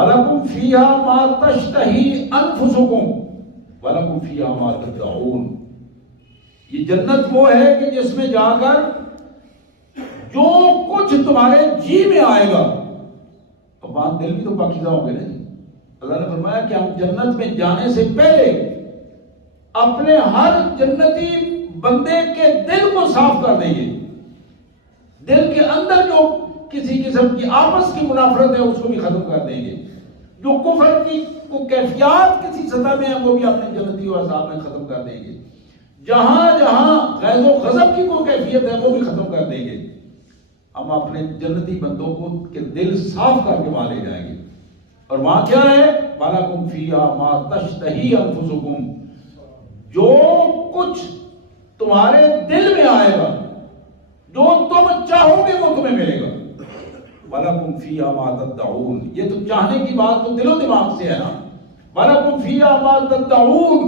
وَلَكُمْ فِيهَا مَا تَشْتَهِي أَنفُسُكُمْ وَلَكُمْ فِيهَا مَا تَدَّعُونَ. یہ جنت وہ ہے کہ جس میں جا کر جو کچھ تمہارے جی میں آئے گا، اور وہاں دل بھی تو پاکیزہ ہوں گے نا جی. اللہ نے فرمایا کہ ہم جنت میں جانے سے پہلے اپنے ہر جنتی بندے کے دل کو صاف کر دیں گے. دل کے اندر جو کسی قسم کی آپس کی منافرت ہے اس کو بھی ختم کر دیں گے. جو کفر کی کیفیات کسی سطح میں ہے وہ بھی اپنے جنتی و عذاب میں ختم کر دیں گے. جہاں جہاں غیظ و غضب کی کوئی کیفیت ہے وہ بھی ختم کر دیں گے. ہم اپنے جنتی بندوں کو کے دل صاف کر کے وہاں لے جائیں گے. اور وہاں کیا ہے؟ وَلَكُمْ فِيهَا مَا تَشْتَهِي أَنفُسُكُمْ. جو کچھ تمہارے دل میں آئے گا، جو تم چاہو گے وہ تمہیں ملے گا. وَلَكُمْ فِيهَا مَا تَدَّعُونَ. یہ تو چاہنے کی بات تو دل و دماغ سے ہے نا. وَلَكُمْ فِيهَا مَا تَدَّعُونَ.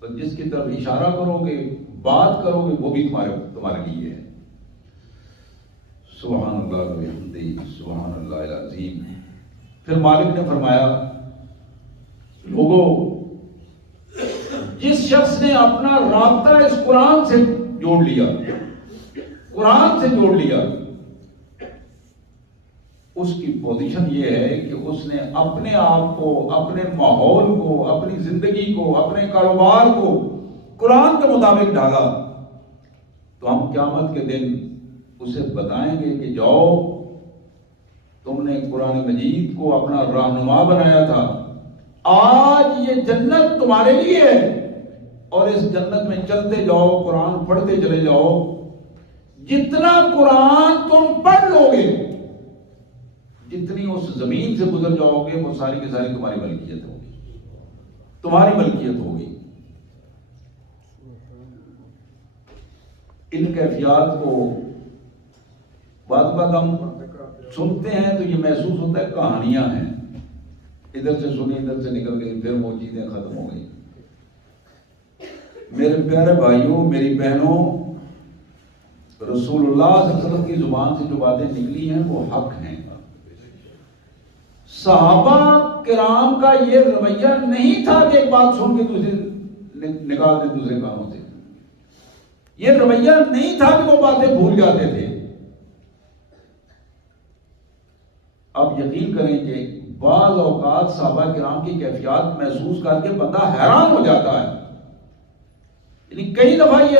تو جس کی طرف اشارہ کرو گے، بات کرو گے، وہ بھی تمہارے لیے ہے. سبحان اللہ وبحمدہ، سبحان اللہ العظیم. پھر مالک نے فرمایا، لوگوں، جس شخص نے اپنا رابطہ اس قرآن سے جوڑ لیا، قرآن سے جوڑ لیا، اس کی پوزیشن یہ ہے کہ اس نے اپنے آپ کو، اپنے ماحول کو، اپنی زندگی کو، اپنے کاروبار کو قرآن کے مطابق ڈھالا. تو ہم قیامت کے دن اسے بتائیں گے کہ جاؤ، تم نے قرآن مجید کو اپنا رہنما بنایا تھا، آج یہ جنت تمہارے لیے ہے، اور اس جنت میں چلتے جاؤ، قرآن پڑھتے چلے جاؤ. جتنا قرآن تم پڑھ لو گے، جتنی اس زمین سے گزر جاؤ گے، وہ ساری کی ساری تمہاری ملکیت ہوگی، تمہاری ملکیت ہوگی. ان کیفیات کو بعض ہم سنتے ہیں تو یہ محسوس ہوتا ہے کہانیاں ہیں، ادھر سے سنی، ادھر سے نکل گئی، پھر وہ چیزیں ختم ہو گئی. میرے پیارے بھائیوں، میری بہنوں، رسول اللہ صلی اللہ علیہ وسلم کی زبان سے جو باتیں نکلی ہیں وہ حق ہیں. صحابہ کرام کا یہ رویہ نہیں تھا کہ ایک بات سن کے دوسرے نکال دے دوسرے کاموں سے. یہ رویہ نہیں تھا کہ وہ باتیں بھول جاتے تھے. اب یقین کریں کہ بعض اوقات صحابہ کرام کی کیفیات محسوس کر کے بندہ حیران ہو جاتا ہے. یعنی کئی دفعہ یہ